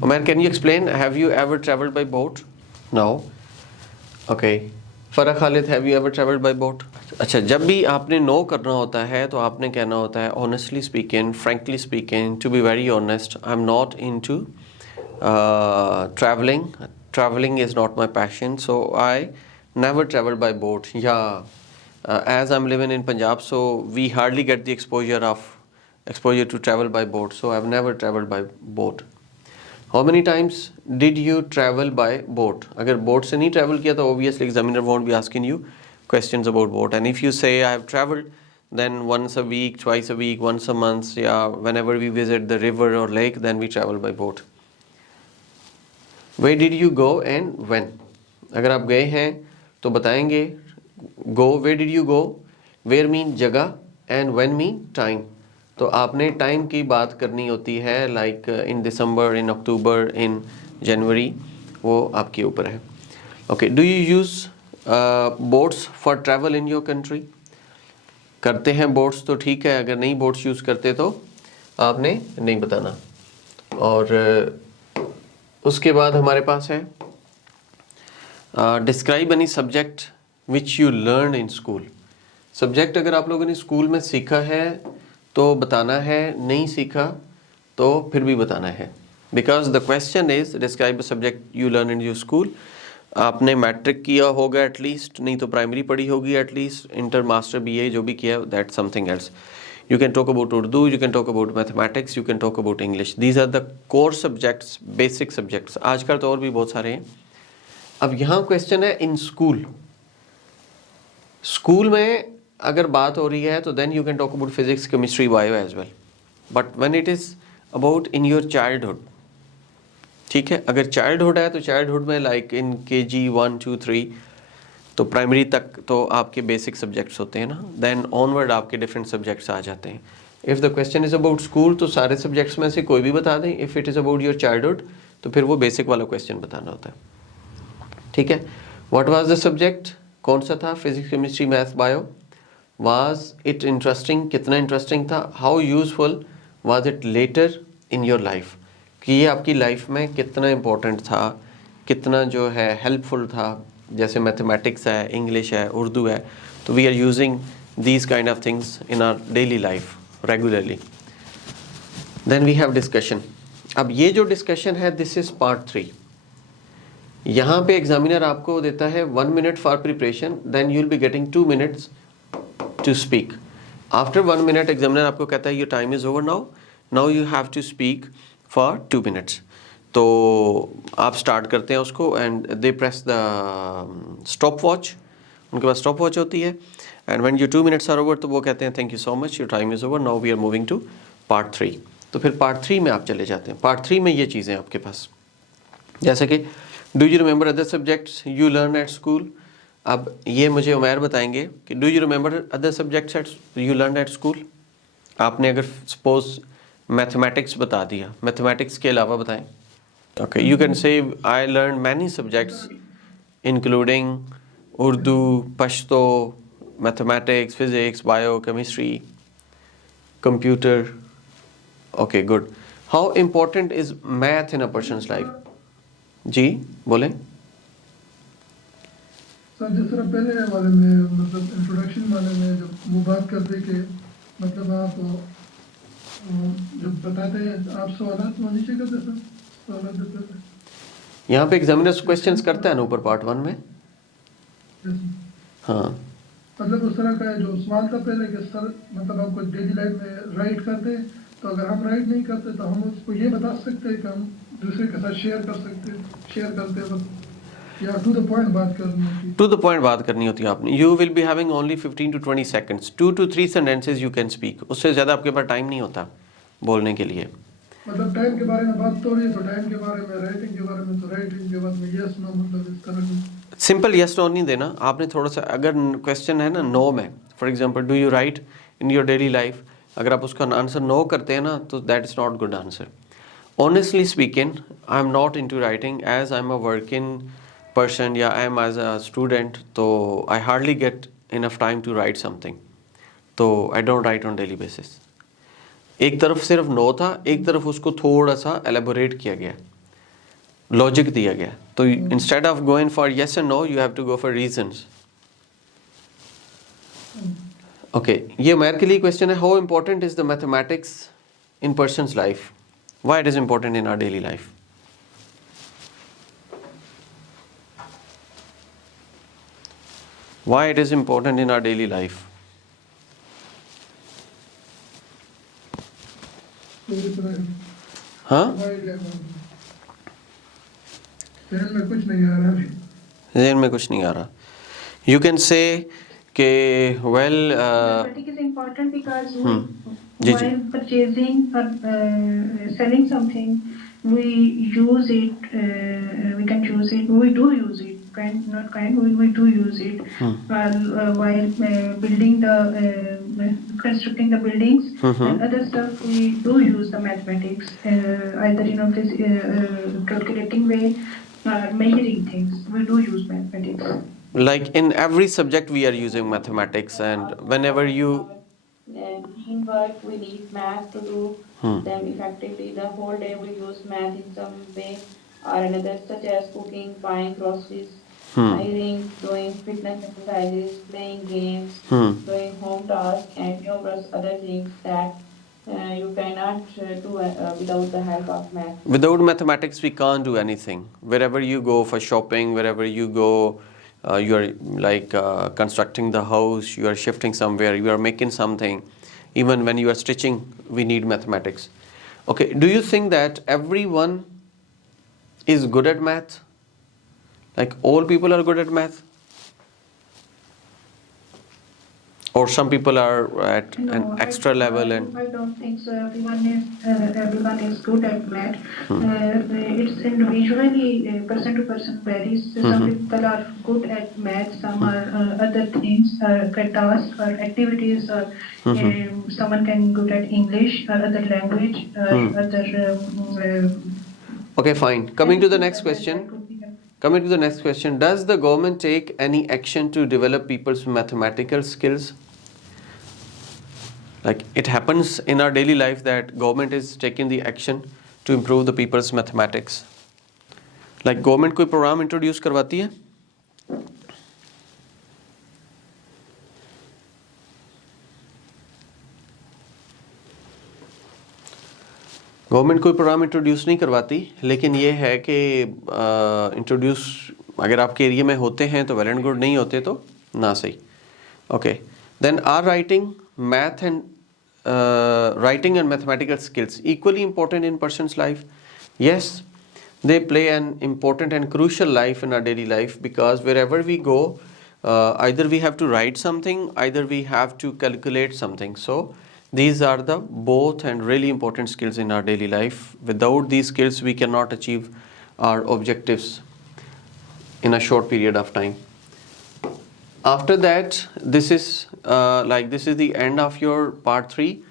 Omer, can you explain? Have you ever traveled by boat? No. Okay. Farah Khalid, have you ever traveled by boat? अच्छा, जब भी आपने नो करना होता है तो आपने कहना होता है honestly speaking, frankly speaking, to be very honest, I'm not into traveling. Traveling is not my passion, so I never travel by boat. Yeah, as I'm living in Punjab, so we hardly get the exposure to travel by boat. So I've never traveled by boat. How many times did you travel by boat? अगर boat से नहीं travel किया तो obviously examiner won't be asking you questions about boat. And if you say I have traveled, then once a week, twice a week, once a month, yeah, whenever we visit the river or lake, then we travel by boat. Where did you go and when? अगर आप गए हैं तो बताएंगे. Go, where did you go? Where mean जगह and when mean time. तो आपने टाइम की बात करनी होती है, लाइक इन दिसंबर, इन अक्टूबर, इन जनवरी, वो आपके ऊपर है. Okay, do you use boats for travel in your country? करते हैं बोट्स तो ठीक है, अगर नहीं बोट्स यूज़ करते तो आपने नहीं बताना. और उसके बाद हमारे पास है describe any subject which you learn in school. Subject अगर आप लोगों ने स्कूल में सीखा है तो बताना है, नहीं सीखा तो फिर भी बताना है. Because the question is describe the subject you learn in your school. आपने मैट्रिक किया होगा एटलीस्ट, नहीं तो प्राइमरी पढ़ी होगी एटलीस्ट, इंटर, मास्टर, बीए जो भी किया, that something else. You can talk about Urdu, you can talk about mathematics, you can talk about English. These are the core subjects, basic subjects. आजकल तो और भी बहुत सारे हैं. अब यहाँ क्वेश्चन है इन स्कूल. स्कूल में अगर बात हो रही है तो then you can talk about physics, chemistry, bio as well. But when it is about in your childhood, ठीक है, अगर चाइल्डहुड है तो चाइल्डहुड में लाइक इन KG 1, 2, 3, तो प्राइमरी तक तो आपके बेसिक सब्जेक्ट्स होते हैं ना. देन ऑनवर्ड आपके डिफरेंट सब्जेक्ट्स आ जाते हैं. If the question is about school तो सारे सब्जेक्ट्स में से कोई भी बता दें. If it is about your childhood तो फिर वो बेसिक वाला क्वेश्चन बताना होता है. ठीक है. What was the subject? कौन सा था? Physics, chemistry, math, bio. Was it interesting? कितना इंटरेस्टिंग था? How useful was it later in your life? कि ये आपकी लाइफ में कितना इम्पोर्टेंट था, कितना जो है हेल्पफुल था. जैसे मैथमेटिक्स है, इंग्लिश है, उर्दू है, तो we are using these kind of things in our daily life regularly. Then we have discussion. अब ये जो डिस्कशन है, दिस इज पार्ट 3. यहाँ पे एग्जामिनर आपको देता है 1 minute for preparation, then you will be getting 2 minutes to speak. After 1 minute examiner आपको कहता है your time is over now. Now you have to speak for 2 minutes. तो आप स्टार्ट करते हैं उसको and they press the stop watch. उनके पास stop watch होती है and when your 2 minutes are over तो वो कहते हैं thank you so much, your time is over, now we are moving to part 3. तो फिर part 3 में आप चले जाते हैं. part 3 में ये चीज़ें आपके पास, जैसे कि do you remember other subjects you learned at school? अब ये मुझे उमैर बताएंगे कि do you remember other subjects you learn at school. आपने अगर सपोज मैथमेटिक्स बता दिया, मैथमेटिक्स के अलावा बताएं. Okay, you can say I learn many subjects including Urdu, Pashto, mathematics, physics, bio, chemistry, computer. Okay, good. How important is math in a person's life? जी बोलें. Sir जिस तरह पहले वाले में, मतलब इंट्रोडक्शन वाले में जब वो बात करते कि मतलब आप जब बताते हैं आप सवाल तो नीचे करते सर, सवाल देते हैं. यहाँ पे एग्जामिनर्स क्वेश्चंस करता है ना ऊपर पार्ट 1 में. हाँ, मतलब उस तरह का जो सवाल था पहले कि सर मतलब आपको डेली लाइफ में राइट करते हैं, तो अगर हम राइट नहीं करते तो हम उसको ये बता सकते हैं कि हम दूसरे के साथ शेयर करते हैं या टू द पॉइंट बात करनी होती है. टू द पॉइंट बात करनी होती है आपने. You will be having only 15 to 20 seconds, 2 to 3 sentences you can speak. उससे ज़्यादा आपके पास टाइम नहीं होता बोलने के लिए. मतलब टाइम के बारे में बात तो रही है, तो टाइम के बारे में, राइटिंग के बारे में तो राइटिंग के बारे में यस नो, मतलब इस तरह की सिंपल यस नो नहीं देना आपने. थोड़ा सा अगर क्वेश्चन है ना नो में, for example do you write in your daily life, अगर आप उसका आंसर नो करते हैं ना तो that is not good answer. Honestly speaking, I am not into writing as I am a working person, yeah, I am as a student, so I hardly get enough time to write something, so I don't write on daily basis. एक तरफ सिर्फ नो था, एक तरफ उसको थोड़ा सा एलेबोरेट किया गया. लॉजिक दिया गया, तो instead of going for yes and no you have to go for reasons. Okay, ये मैथ के लिए क्वेश्चन है, how important is the mathematics in person's life, why it is important in our daily life. Why it is important in our daily life? हाँ, जहन में कुछ नहीं आ रहा अभी. जहन में कुछ नहीं आ रहा. You can say कि well Mathematics is important because ji, ji. while purchasing or selling something, we use it. We can choose it. We do use it. We do use it. While building constructing the buildings and other stuff, we do use the mathematics. Either calculating way or measuring things. We do use mathematics. Like in every subject we are using mathematics, and whenever you in work we need math to do them effectively. The whole day we use math in some way or another, such as cooking, buying groceries, hiring, doing fitness exercises, playing games, doing home tasks, and numerous other things that you cannot do without the help of math. without mathematics we can't do anything. Wherever you go for shopping, wherever you go, you are like constructing the house, you are shifting somewhere, you are making something. Even when you are stitching, we need mathematics. Okay, do you think that everyone is good at math? Like all people are good at math? Or some people are at an extra level and I don't think so. Everyone is good at math. It's individually person to person varies. Some people are good at math. Some are other things, tasks or activities. Or someone can good at English or other language or other. okay, fine. Coming to the next question, does the government take any action to develop people's mathematical skills? Like it happens in our daily life that government is taking the action to improve the people's mathematics. Like government कोई program introduce करवाती है? गवर्नमेंट कोई programme introduce नहीं करवाती, लेकिन ये है कि इंट्रोड्यूस अगर आपके एरिया में होते हैं तो वेल एंड गुड, नहीं होते तो ना सही. Okay, then are writing and mathematical skills equally important in person's life? Yes, they play an important and crucial life in our daily life, because wherever we go, either we have to write something, either we have to calculate something. So these are the both and really important skills in our daily life. Without these skills we cannot achieve our objectives in a short period of time. After that, this is the end of your part 3.